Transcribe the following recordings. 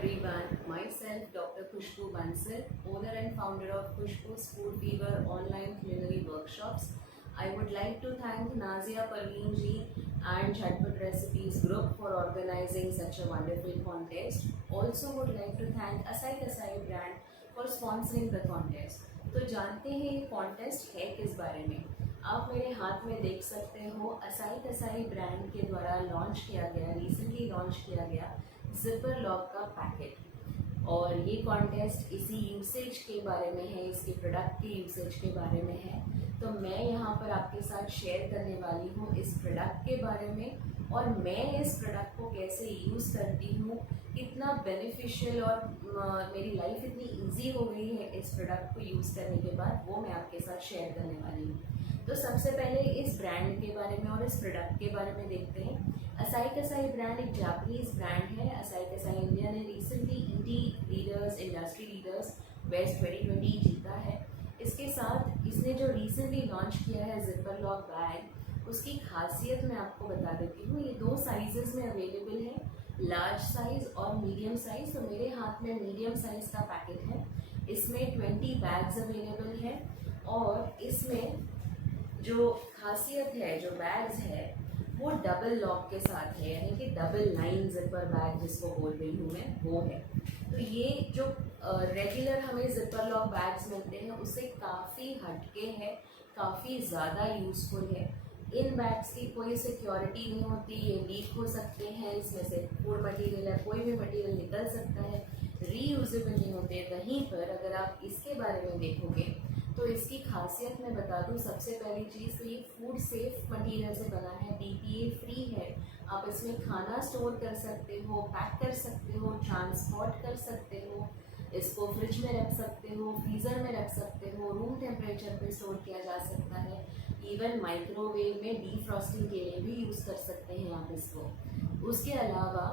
everyone. Myself, Dr. Khushbu Bansal, owner and founder of Khushbu's Food Fever online culinary workshops. I would like to thank Nazia Parveen ji and Chatput Recipes Group for organizing such a wonderful contest. Also would like to thank Asai Kasai brand for sponsoring the contest. तो जानते हैं ये contest है किस बारे में। आप मेरे हाथ में देख सकते हो असाई कसाई ब्रांड के द्वारा लॉन्च किया गया, रिसेंटली लॉन्च किया गया जिपर लॉक का पैकेट। और ये कॉन्टेस्ट इसी यूसेज के बारे में है, इसके प्रोडक्ट के यूसेज के बारे में है। तो मैं यहाँ पर आपके साथ शेयर करने वाली हूँ इस प्रोडक्ट के बारे में, और मैं इस प्रोडक्ट को कैसे यूज़ करती हूँ, कितना बेनिफिशियल और मेरी लाइफ इतनी इजी हो गई है इस प्रोडक्ट को यूज़ करने के बाद, वो मैं आपके साथ शेयर करने वाली हूँ। तो सबसे पहले इस ब्रांड के बारे में और इस प्रोडक्ट के बारे में देखते हैं। असाई कसाई ब्रांड एक जापानीज ब्रांड है। असाई कसाई इंडिया ने रिसेंटली इंडस्ट्री लीडर्स बेस्ट 2020 जीता है। इसके साथ इसने जो रिसेंटली लॉन्च किया है जिपर लॉक बैग, उसकी खासियत मैं आपको बता देती हूँ। ये 2 साइजेस में अवेलेबल है, लार्ज साइज़ और मीडियम साइज़। तो मेरे हाथ में मीडियम साइज़ का पैकेट है। इसमें 20 बैग्स अवेलेबल है, और इसमें जो खासियत है, जो बैग्स है, वो डबल लॉक के साथ है, यानी कि डबल लाइन जिपर बैग जिसको बोल रही हूँ मैं, वो है। तो ये जो रेगुलर हमें जिपर लॉक बैग्स मिलते हैं उससे काफ़ी हटके है, काफ़ी ज़्यादा यूज़फुल है। इन बैग्स की कोई सिक्योरिटी नहीं होती, ये लीक हो सकते हैं, इसमें से फूड मटेरियल है, कोई भी मटेरियल निकल सकता है, रीयूजेबल नहीं होते। वहीं पर अगर आप इसके बारे में देखोगे तो इसकी खासियत मैं बता दूं। सबसे पहली चीज़ तो ये फूड सेफ मटेरियल से बना है, BPA फ्री है। आप इसमें खाना स्टोर कर सकते हो, पैक कर सकते हो, ट्रांसपोर्ट कर सकते हो, इसको फ्रिज में रख सकते हो, फ्रीज़र में रख सकते हो, रूम टेम्परेचर पे स्टोर किया जा सकता है। इवन माइक्रोवेव में डीफ्रॉस्टिंग के लिए भी यूज़ कर सकते हैं आप इसको। उसके अलावा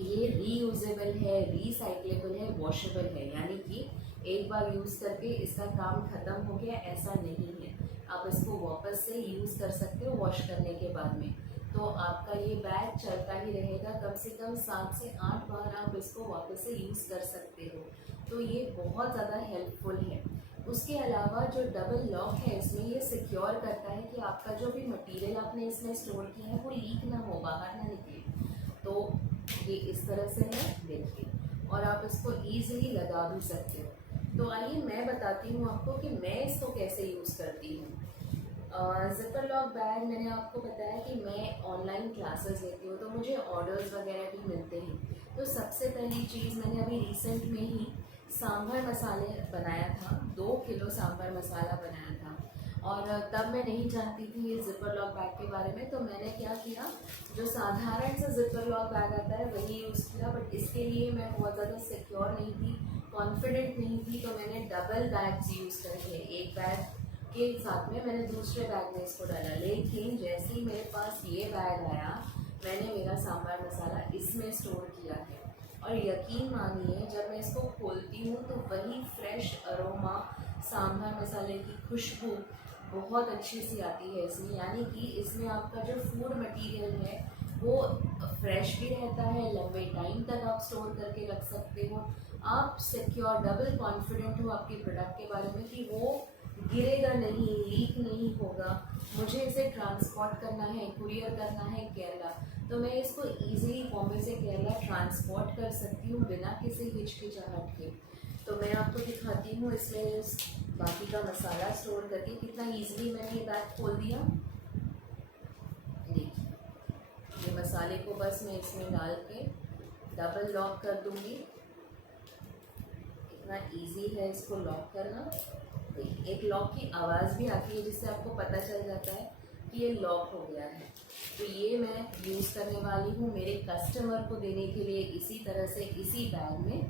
ये रीयूजेबल है, रिसाइक्लेबल है, वॉशेबल है, यानी कि एक बार यूज़ करके इसका काम ख़त्म हो गया ऐसा नहीं है। आप इसको वापस से यूज़ कर सकते हो वॉश करने के बाद में। तो आपका ये बैग चलता ही रहेगा, कम से कम 7 से 8 बार आप इसको वापस से यूज़ कर सकते हो। तो ये बहुत ज़्यादा हेल्पफुल है। उसके अलावा जो डबल लॉक है इसमें, ये सिक्योर करता है कि आपका जो भी मटेरियल आपने इसमें स्टोर किया है वो लीक ना हो, बाहर ना निकले। तो ये इस तरह से है, देखिए, और आप इसको ईजिली लगा भी सकते हो। तो आइए मैं बताती हूँ आपको कि मैं इसको कैसे यूज़ करती हूँ। जिपर लॉक बैग, मैंने आपको बताया कि मैं ऑनलाइन क्लासेस लेती हूँ, तो मुझे ऑर्डर्स वगैरह भी मिलते हैं। तो सबसे पहली चीज़, मैंने अभी रिसेंट में ही सांभर मसाले बनाया था, 2 किलो सांभर मसाला बनाया था। और तब मैं नहीं जानती थी ये जिपर लॉक बैग के बारे में, तो मैंने क्या किया, जो साधारण सा जिपर लॉक बैग आता है वही यूज़ किया। बट इसके लिए मैं बहुत ज़्यादा सिक्योर नहीं थी, कॉन्फिडेंट नहीं थी, तो मैंने डबल बैग्स यूज़ करके एक बैग के साथ में मैंने दूसरे बैग में इसको डाला। लेकिन जैसे ही मेरे पास ये बैग आया, मैंने मेरा सांभर मसाला इसमें स्टोर किया है, और यकीन मानिए जब मैं इसको खोलती हूँ तो वही फ्रेश अरोमा, सांभर मसाले की खुशबू बहुत अच्छी सी आती है इसमें। यानी कि इसमें आपका जो फूड मटेरियल है वो फ्रेश भी रहता है, लंबे टाइम तक आप स्टोर करके रख सकते हो। आप सिक्योर, डबल कॉन्फिडेंट हो आपके प्रोडक्ट के बारे में कि वो गिरेगा नहीं, लीक नहीं होगा। मुझे इसे ट्रांसपोर्ट करना है, कुरियर करना है केरला, तो मैं इसको ईजिली बॉम्बे से केरला ट्रांसपोर्ट कर सकती हूँ बिना किसी हिचकिचाहट के। तो मैं आपको दिखाती हूँ इसमें बाकी का मसाला स्टोर करके कितना ईजिली मैंने ये बैग खोल दिया। देखिए, ये मसाले को बस मैं इसमें डाल के डबल लॉक कर दूँगी। इतना इजी है इसको लॉक करना। एक लॉक की आवाज़ भी आती है जिससे आपको पता चल जाता है कि ये लॉक हो गया है। तो ये मैं यूज़ करने वाली हूँ मेरे कस्टमर को देने के लिए इसी तरह से, इसी बैग में,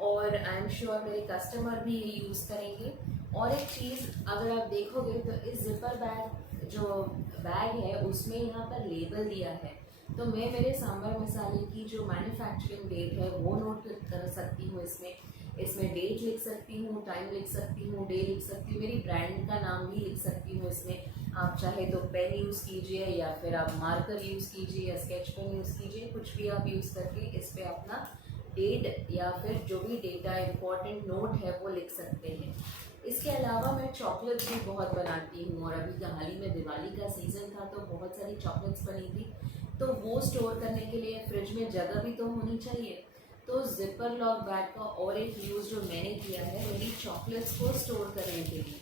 और आई एम श्योर मेरे कस्टमर भी ये यूज़ करेंगे। और एक चीज़ अगर आप देखोगे तो इस जिपर बैग जो बैग है उसमें यहाँ पर लेबल दिया है। तो मैं मेरे सांभर मसाले की जो मैन्युफैक्चरिंग डेट है वो नोट कर सकती हूँ इसमें डेट लिख सकती हूँ, टाइम लिख सकती हूँ, डे लिख सकती हूँ, मेरी ब्रांड का नाम भी लिख सकती हूँ इसमें। आप चाहे तो पेन यूज़ कीजिए, या फिर आप मार्कर यूज़ कीजिए, या स्केच पेन यूज़ कीजिए, कुछ भी आप यूज़ करके इस पर अपना डेट या फिर जो भी डेटा इम्पोर्टेंट नोट है वो लिख सकते हैं। इसके अलावा मैं चॉकलेट्स भी बहुत बनाती हूँ, और अभी हाल ही में दिवाली का सीज़न था तो बहुत सारी चॉकलेट्स बनी थी, तो वो स्टोर करने के लिए फ्रिज में जगह भी तो होनी चाहिए। तो जिपर लॉक बैग का और एक यूज़ जो मैंने किया है मेरी चॉकलेट्स को स्टोर करने के लिए।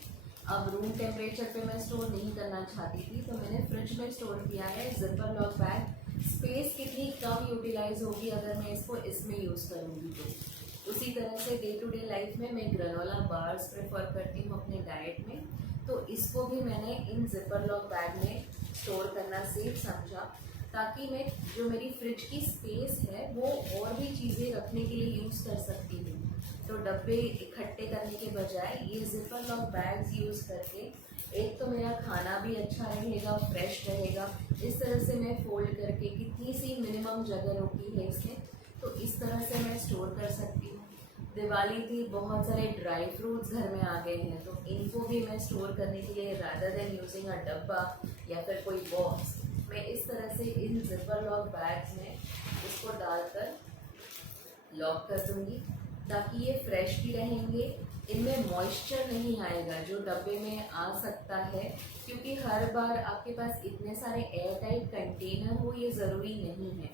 अब रूम टेम्परेचर पे मैं स्टोर नहीं करना चाहती थी, तो मैंने फ्रिज में स्टोर किया है जिपर लॉक बैग। स्पेस कितनी कम यूटिलाइज होगी अगर मैं इसको इसमें यूज़ करूँगी तो। उसी तरह से डे टू डे लाइफ में मैं ग्रेनोला बार्स प्रेफर करती हूँ अपने डाइट में, तो इसको भी मैंने इन जिपर लॉक बैग में स्टोर करना सेफ समझा, ताकि मैं जो मेरी फ्रिज की स्पेस है वो और भी चीज़ें रखने के लिए यूज़ कर सकती हूँ। तो डब्बे इकट्ठे करने के बजाय ये जिपर लॉक बैग्स यूज़ करके एक तो मेरा खाना भी अच्छा रहेगा, फ्रेश रहेगा। इस तरह से मैं फोल्ड करके कितनी सी मिनिमम जगह रोकी है इसमें, तो इस तरह से मैं स्टोर कर सकती हूँ। दिवाली थी, बहुत सारे ड्राई फ्रूट्स घर में आ गए हैं, तो इनको भी मैं स्टोर करने के लिए रादर देन यूजिंग अ डब्बा या फिर कोई बॉक्स, मैं इस तरह से इन जिपर लॉक बैग्स में इसको डालकर लॉक कर दूँगी, ताकि ये फ्रेश भी रहेंगे। इनमें मॉइस्चर नहीं आएगा जो डब्बे में आ सकता है, क्योंकि हर बार आपके पास इतने सारे एयर टाइट कंटेनर हो ये ज़रूरी नहीं है,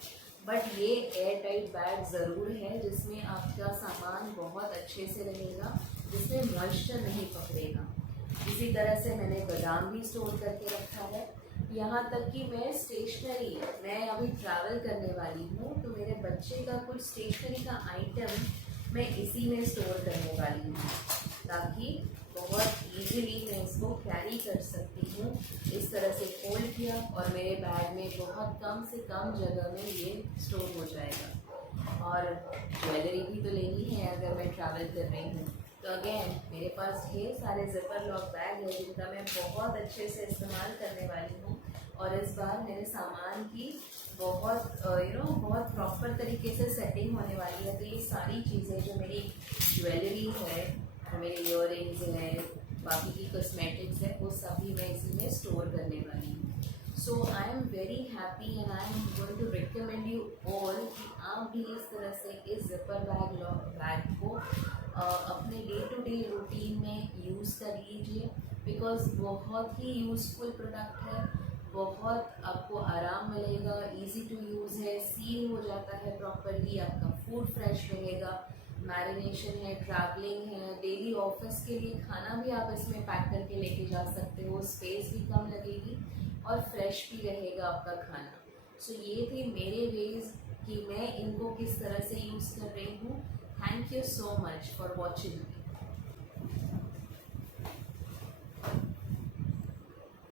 बट ये एयर टाइट बैग ज़रूर है जिसमें आपका सामान बहुत अच्छे से रहेगा, जिसमें मॉइस्चर नहीं पकड़ेगा। इसी तरह से मैंने बादाम भी स्टोर करके रखा है। यहाँ तक कि मैं अभी ट्रैवल करने वाली हूँ, तो मेरे बच्चे का कुछ स्टेशनरी का आइटम मैं इसी में स्टोर करने वाली हूँ, ताकि बहुत इजीली मैं इसको कैरी कर सकती हूँ। इस तरह से फोल्ड किया और मेरे बैग में बहुत कम से कम जगह में ये स्टोर हो जाएगा। और ज्वेलरी भी तो लेनी है अगर मैं ट्रैवल कर रही हूँ, तो अगेन मेरे पास ढेर सारे जिपर लॉक बैग है जिनका मैं बहुत अच्छे से इस्तेमाल करने वाली हूँ। और इस बार मेरे सामान की बहुत प्रॉपर तरीके से सेटिंग होने वाली है, तो ये सारी चीज़ें जो मेरी ज्वेलरी है, जो मेरे ईयररिंग्स हैं, बाकी की कॉस्मेटिक्स है, वो सभी मैं इसी में स्टोर करने वाली हूँ। So I am very happy and I am going to recommend you all कि आप भी इस तरह से इस जिपर बैग को अपने डे टू डे रूटीन में यूज़ कर लीजिए, बिकॉज़ बहुत ही यूज़फुल प्रोडक्ट है, बहुत आपको आराम मिलेगा, इजी टू यूज़ है, सील हो जाता है प्रॉपरली, आपका फूड फ्रेश रहेगा, मैरिनेशन है, ट्रैवलिंग है, डेली ऑफिस के लिए खाना भी आप इसमें पैक करके लेके जा सकते हो, स्पेस भी कम लगेगी और फ्रेश भी रहेगा आपका खाना। सो ये थे मेरे वेज कि मैं इनको किस तरह से यूज़ कर रही हूँ। Thank you so much for watching.